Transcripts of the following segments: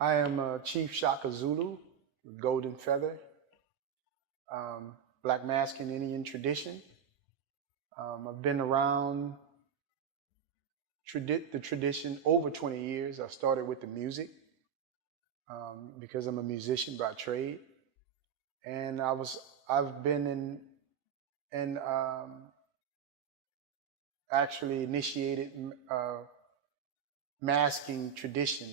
I am Chief Shaka Zulu, Golden Feather, Black Mask in Indian tradition. I've been around the tradition over 20 years. I started with the music because I'm a musician by trade, and I've been in and actually initiated masking tradition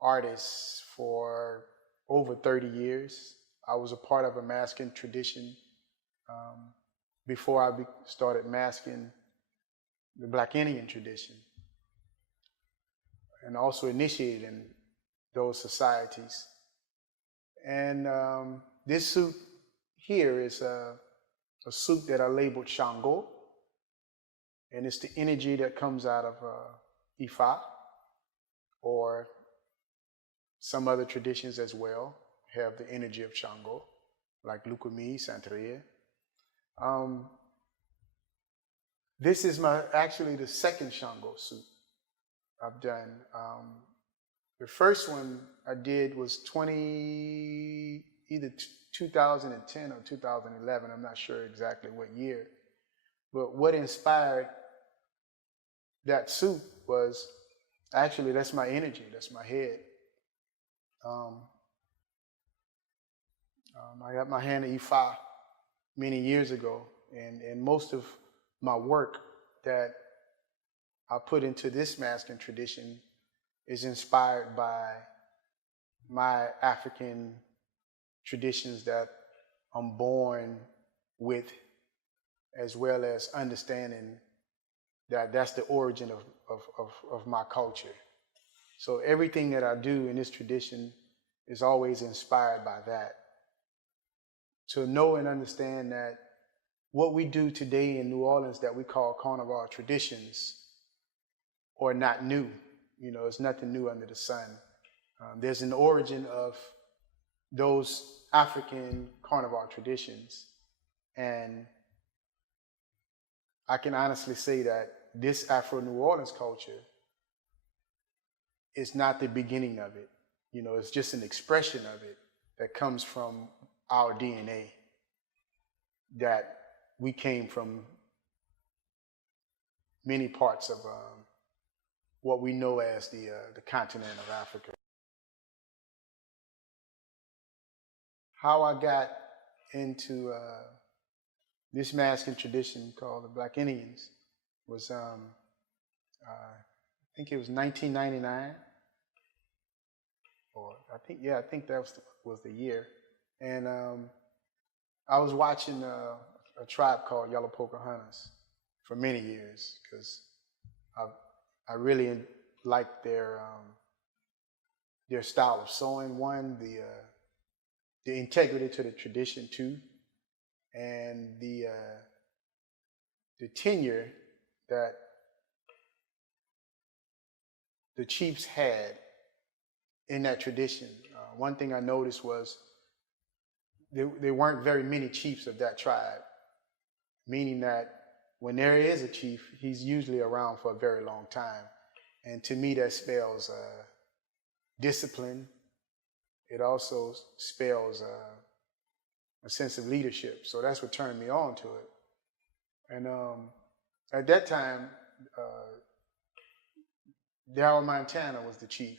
artists for over 30 years. I was a part of a masking tradition before I started masking the Black Indian tradition, and also initiated in those societies. And this suit here is a suit that I labeled Shango, and it's the energy that comes out of Ifa, or some other traditions as well have the energy of Shango, like Lukumi, Santeria. This is actually the second Shango suit I've done. The first one I did was either 2010 or 2011. I'm not sure exactly what year. But what inspired that suit was actually, that's my energy, that's my head. I got my hand in Ifa many years ago, and most of my work that I put into this masking tradition is inspired by my African traditions that I'm born with, as well as understanding that that's the origin of my culture. So everything that I do in this tradition is always inspired by that. To know and understand that what we do today in New Orleans that we call carnival traditions are not new. You know, it's nothing new under the sun. There's an origin of those African carnival traditions. And I can honestly say that this Afro-New Orleans culture is not the beginning of it. You know, it's just an expression of it that comes from our DNA, that we came from many parts of what we know as the continent of Africa. How I got into this masking tradition called the Black Indians was, I think it was 1999, or I think that was the year. And I was watching a tribe called Yellow Pocahontas for many years because I really liked their style of sewing. One, the integrity to the tradition, two, and the tenure that the chiefs had in that tradition. One thing I noticed was there weren't very many chiefs of that tribe, meaning that when there is a chief, he's usually around for a very long time. And to me, that spells discipline. It also spells a sense of leadership. So that's what turned me on to it. And at that time, Daryl Montana was the chief.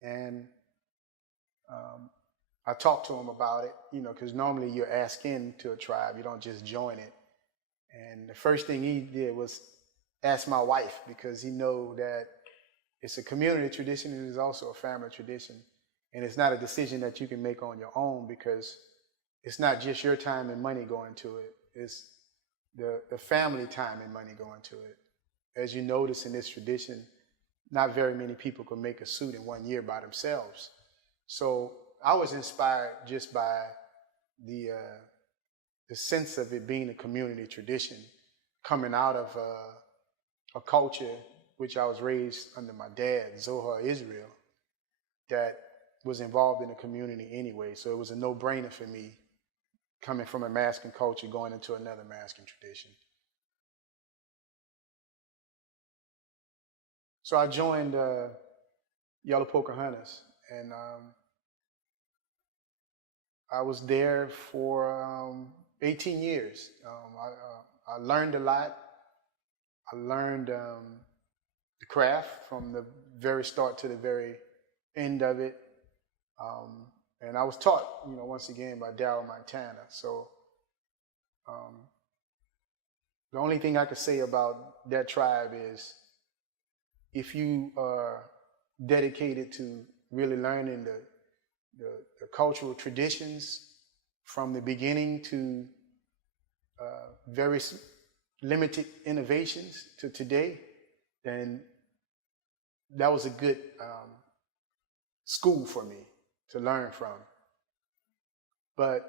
And I talked to him about it, you know, because normally you're asked into a tribe, you don't just join it. And the first thing he did was ask my wife, because he know that it's a community tradition and it's also a family tradition. And it's not a decision that you can make on your own, because it's not just your time and money going to it. It's the family time and money going to it. As you notice in this tradition, not very many people can make a suit in 1 year by themselves. So I was inspired just by the sense of it being a community tradition, coming out of a culture which I was raised under my dad, Zohar Israel, that was involved in the community anyway. So it was a no-brainer for me, coming from a masking culture, going into another masking tradition. So I joined Yellow Pocahontas, and I was there for 18 years. I learned a lot. I learned the craft from the very start to the very end of it. And I was taught, once again by Daryl Montana. So the only thing I could say about that tribe is if you are dedicated to really learning the cultural traditions from the beginning to very limited innovations to today, then that was a good school for me to learn from. But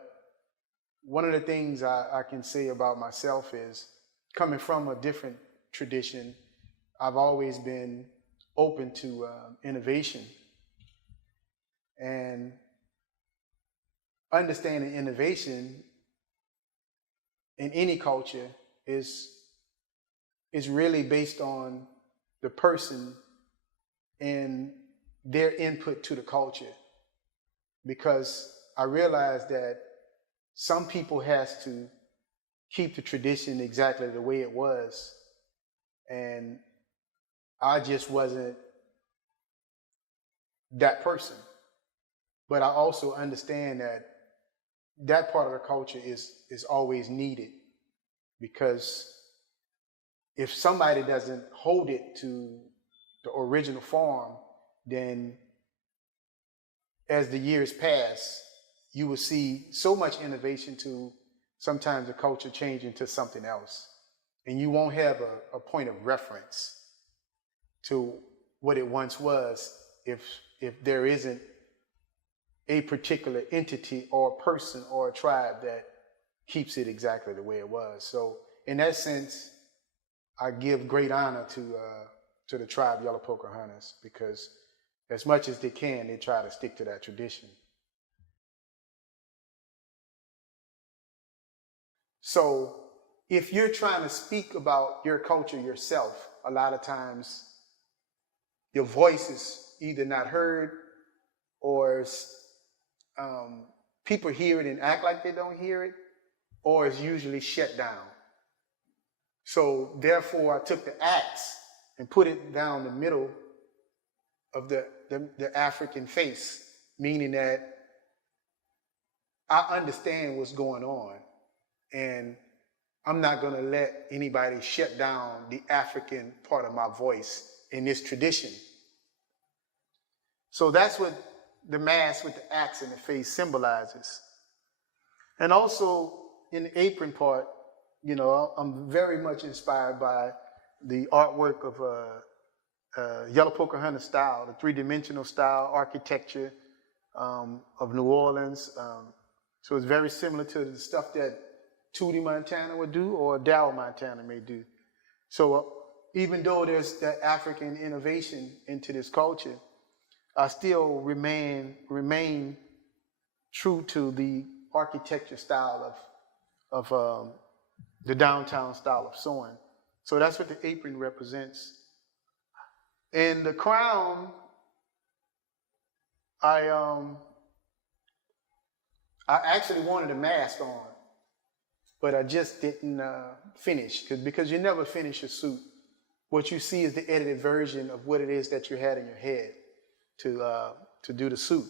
one of the things I can say about myself is, coming from a different tradition, I've always been open to innovation. And understanding innovation in any culture is really based on the person and their input to the culture. Because I realized that some people has to keep the tradition exactly the way it was, and I just wasn't that person. But I also understand that that part of the culture is always needed, because if somebody doesn't hold it to the original form, then as the years pass, you will see so much innovation to sometimes the culture change into something else. And you won't have a point of reference to what it once was if there isn't a particular entity or person or a tribe that keeps it exactly the way it was. So in that sense, I give great honor to the tribe Yellow Pocahontas, because as much as they can, they try to stick to that tradition. So if you're trying to speak about your culture yourself, a lot of times your voice is either not heard, or people hear it and act like they don't hear it, or it's usually shut down. So therefore, I took the axe and put it down the middle of the African face, meaning that I understand what's going on, and I'm not going to let anybody shut down the African part of my voice in this tradition. So that's what the mask with the axe in the face symbolizes. And also in the apron part, I'm very much inspired by the artwork of Yellow Pocahontas style, the three-dimensional style architecture of New Orleans. So it's very similar to the stuff that Tootie Montana would do, or Dow Montana may do. So even though there's that African innovation into this culture, I still remain true to the architecture style of the downtown style of sewing. So that's what the apron represents. And the crown, I actually wanted a mask on, but I just didn't finish, because you never finish a suit. What you see is the edited version of what it is that you had in your head to do the suit.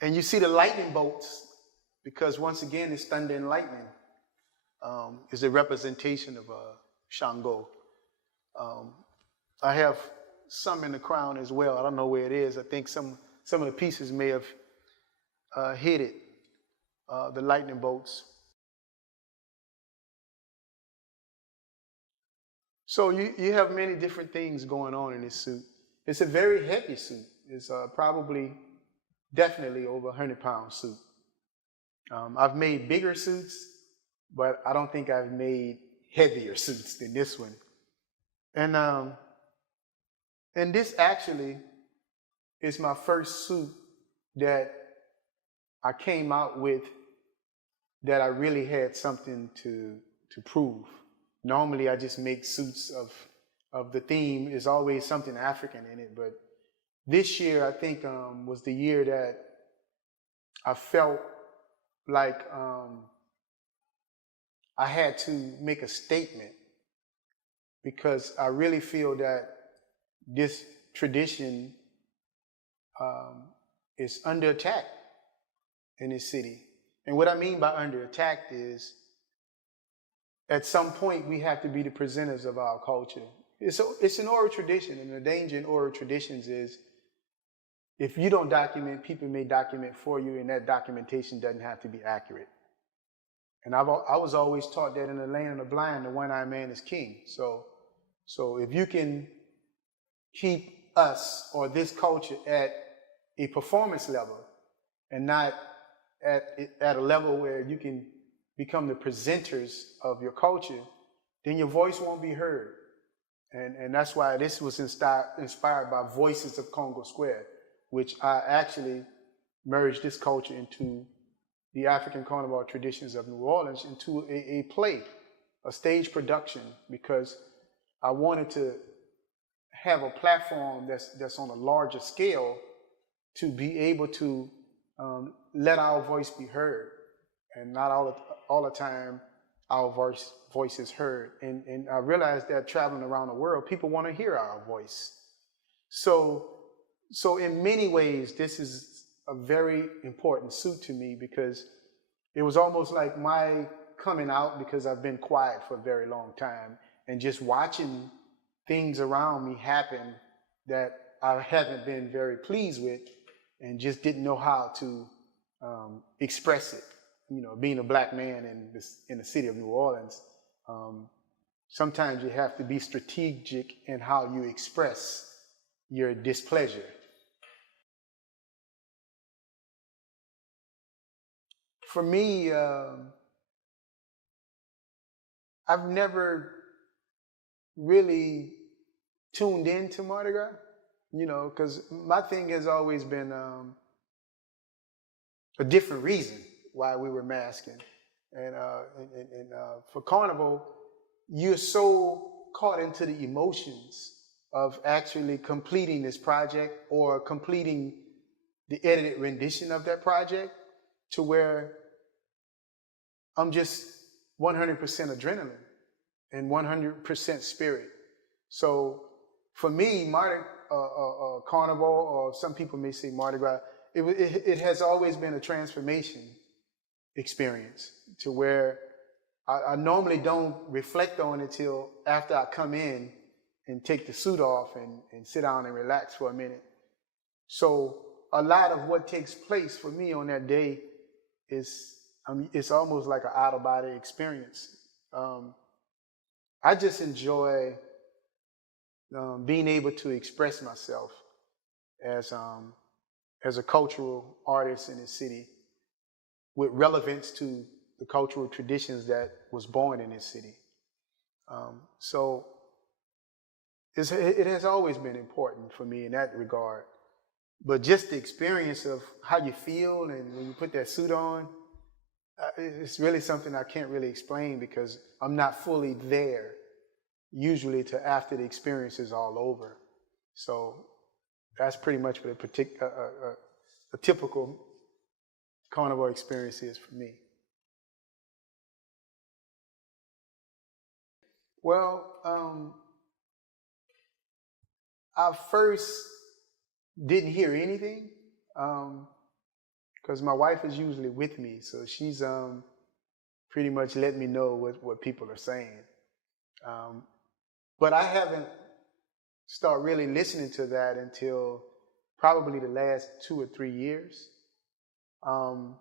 And you see the lightning bolts, because once again, it's thunder and lightning. Is a representation of Shango. I have some in the crown as well. I don't know where it is. I think some of the pieces may have hit it, the lightning bolts. So you have many different things going on in this suit. It's a very heavy suit. It's definitely over 100-pound suit. I've made bigger suits, but I don't think I've made heavier suits than this one. And this actually is my first suit that I came out with that I really had something to prove. Normally I just make suits of the theme. There's always something African in it, but this year, I think, was the year that I felt like I had to make a statement, because I really feel that this tradition is under attack in this city. And what I mean by under attack is, at some point, we have to be the presenters of our culture. It's an oral tradition, and the danger in oral traditions is, if you don't document, people may document for you, and that documentation doesn't have to be accurate. And I was always taught that in the land of the blind, the one-eyed man is king. So if you can keep us or this culture at a performance level and not at a level where you can become the presenters of your culture, then your voice won't be heard. And that's why this was inspired by Voices of Congo Square, which I actually merged this culture into the African Carnival traditions of New Orleans into a play, a stage production, because I wanted to have a platform that's on a larger scale to be able to let our voice be heard, and not all the time our voice is heard. And I realized that traveling around the world, people want to hear our voice. So in many ways, this is a very important suit to me, because it was almost like my coming out, because I've been quiet for a very long time, and just watching things around me happen that I haven't been very pleased with, and just didn't know how to express it. You know, being a black man in the city of New Orleans, sometimes you have to be strategic in how you express your displeasure. For me, I've never really tuned into Mardi Gras, you know, because my thing has always been a different reason why we were masking. And for Carnival, you're so caught into the emotions of actually completing this project or completing the edited rendition of that project, to where I'm just 100% adrenaline and 100% spirit. So for me, Carnival, or some people may say Mardi Gras, it has always been a transformation experience, to where I normally don't reflect on it till after I come in and take the suit off and sit down and relax for a minute. So a lot of what takes place for me on that day is, it's almost like an out-of-body experience. I just enjoy being able to express myself as a cultural artist in this city, with relevance to the cultural traditions that was born in this city. So it has always been important for me in that regard. But just the experience of how you feel, and when you put that suit on, it's really something I can't really explain, because I'm not fully there usually till after the experience is all over. So that's pretty much what a typical Carnival experience is for me. Well, I first didn't hear anything, because my wife is usually with me, so she's pretty much let me know what people are saying. But I haven't started really listening to that until probably the last 2 or 3 years. And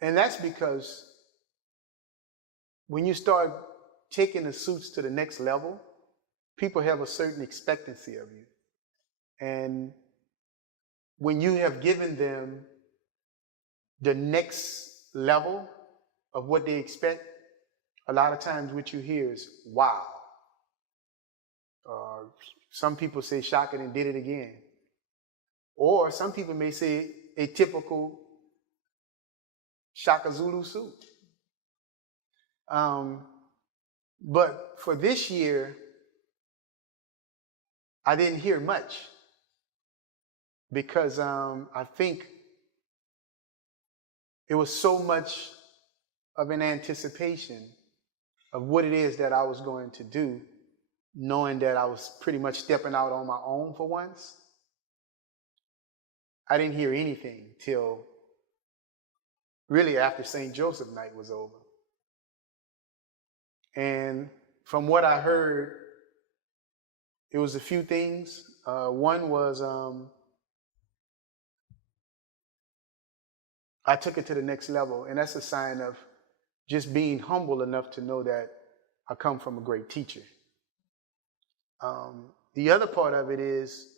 that's because when you start taking the suits to the next level, people have a certain expectancy of you. And when you have given them the next level of what they expect, a lot of times what you hear is, wow. Some people say Shaka and did it again. Or some people may say a typical Shaka Zulu suit. But for this year, I didn't hear much because I think it was so much of an anticipation of what it is that I was going to do, knowing that I was pretty much stepping out on my own for once. I didn't hear anything till really after St. Joseph night was over. And from what I heard, it was a few things. One was I took it to the next level, and that's a sign of just being humble enough to know that I come from a great teacher. The other part of it is,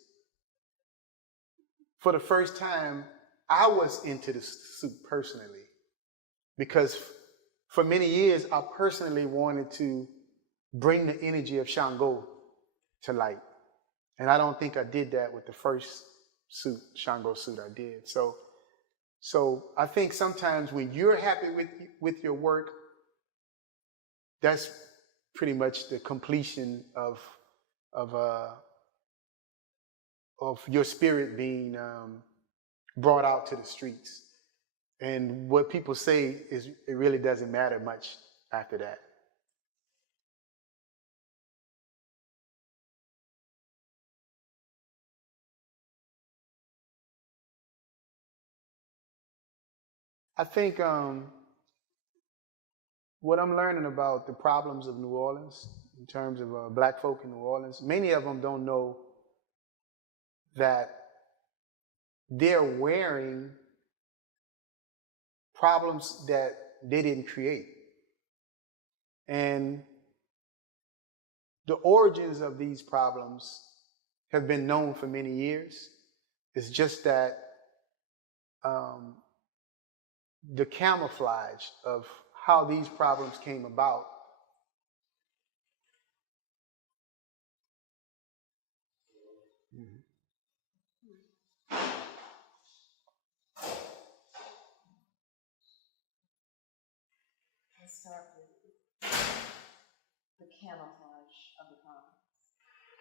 for the first time, I was into the suit personally, because for many years, I personally wanted to bring the energy of Shango to light. And I don't think I did that with the first suit, Shango suit I did. So I think sometimes when you're happy with your work, that's pretty much the completion of your spirit being brought out to the streets. And what people say is it really doesn't matter much after that. I think what I'm learning about the problems of New Orleans in terms of black folk in New Orleans, many of them don't know that they're wearing problems that they didn't create. And the origins of these problems have been known for many years. It's just that the camouflage of how these problems came about Let's start with the camouflage of the problem.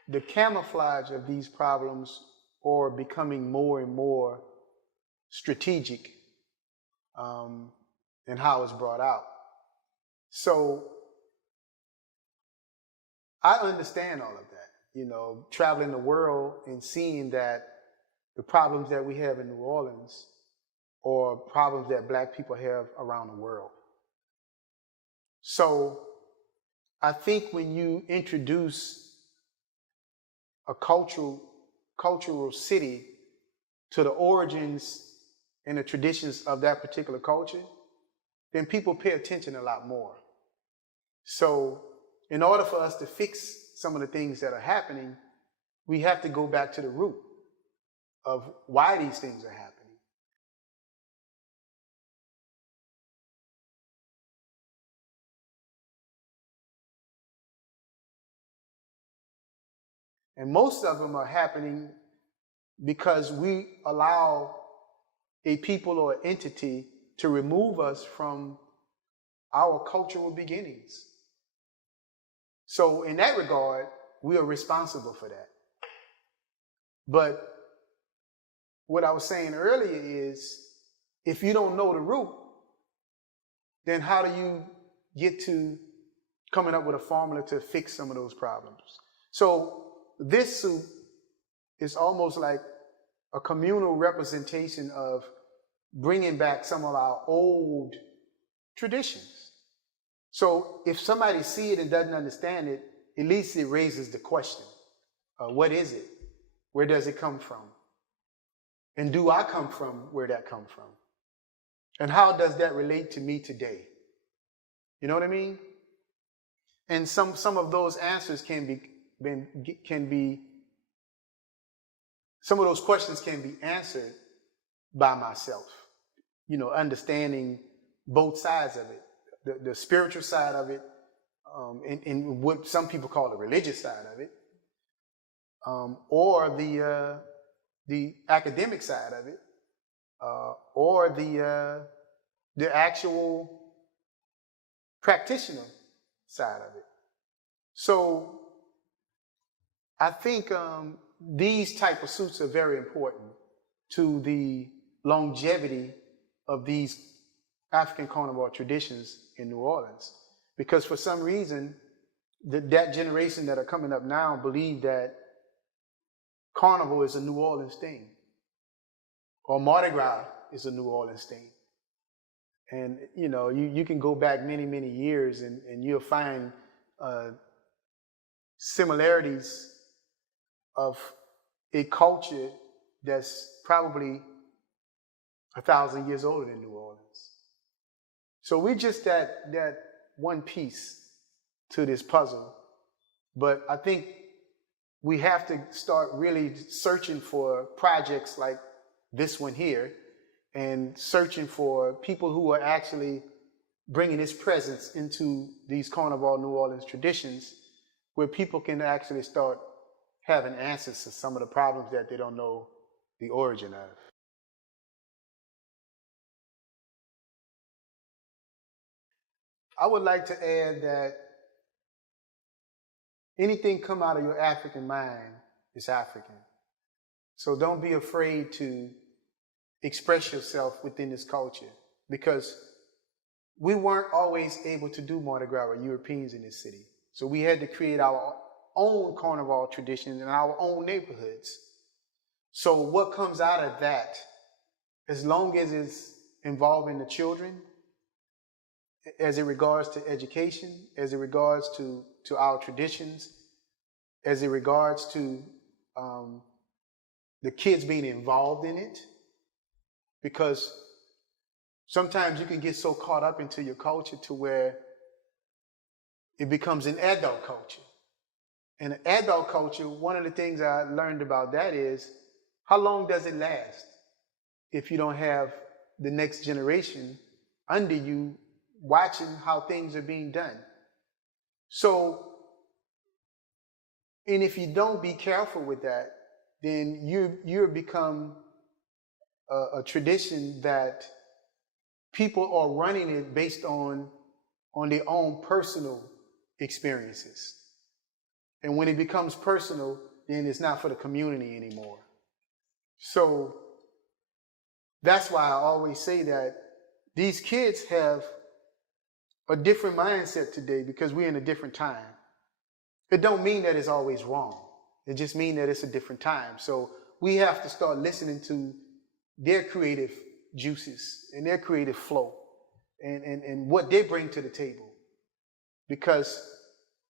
the camouflage of these problems are becoming more and more strategic in how it's brought out. So I understand all of that, traveling the world and seeing that the problems that we have in New Orleans are problems that black people have around the world. So I think when you introduce a cultural city to the origins and the traditions of that particular culture, then people pay attention a lot more. So in order for us to fix some of the things that are happening, we have to go back to the root of why these things are happening. And most of them are happening because we allow a people or entity to remove us from our cultural beginnings. So in that regard, we are responsible for that. But what I was saying earlier is, if you don't know the root, then how do you get to coming up with a formula to fix some of those problems? So this suit is almost like a communal representation of bringing back some of our old traditions. So if somebody sees it and doesn't understand it, at least it raises the question, what is it? Where does it come from? And do I come from where that comes from? And how does that relate to me today? You know what I mean? And some of those answers some of those questions can be answered by myself. Understanding both sides of it, the spiritual side of it, and what some people call the religious side of it, or the academic side of it, or the actual practitioner side of it. So I think these type of suits are very important to the longevity of these African carnival traditions in New Orleans. Because for some reason, that generation that are coming up now believe that carnival is a New Orleans thing, or Mardi Gras is a New Orleans thing. And you know, you can go back many, many years and you'll find similarities of a culture that's probably 1,000 years older than New Orleans. So we're just that one piece to this puzzle. But I think we have to start really searching for projects like this one here, and searching for people who are actually bringing this presence into these Carnival New Orleans traditions, where people can actually start having answers to some of the problems that they don't know the origin of. I would like to add that anything come out of your African mind is African. So don't be afraid to express yourself within this culture, because we weren't always able to do Mardi Gras with Europeans in this city. So we had to create our own carnival traditions in our own neighborhoods. So what comes out of that, as long as it's involving the children, as it regards to education, as it regards to our traditions, as it regards to the kids being involved in it, because sometimes you can get so caught up into your culture to where it becomes an adult culture. And an adult culture, one of the things I learned about that is, how long does it last if you don't have the next generation under you watching how things are being done? So, and if you don't be careful with that, then you become a tradition that people are running it based on their own personal experiences. And when it becomes personal, then it's not for the community anymore. So that's why I always say that these kids have a different mindset today, because we're in a different time. It don't mean that it's always wrong. It just means that it's a different time. So we have to start listening to their creative juices and their creative flow and what they bring to the table. Because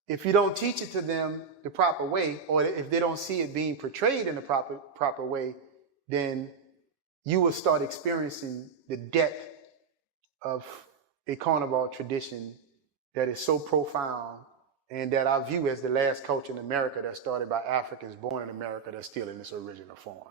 if you don't teach it to them the proper way, or if they don't see it being portrayed in the proper way, then you will start experiencing the depth of a carnival tradition that is so profound, and that I view as the last culture in America that started by Africans born in America that's still in its original form.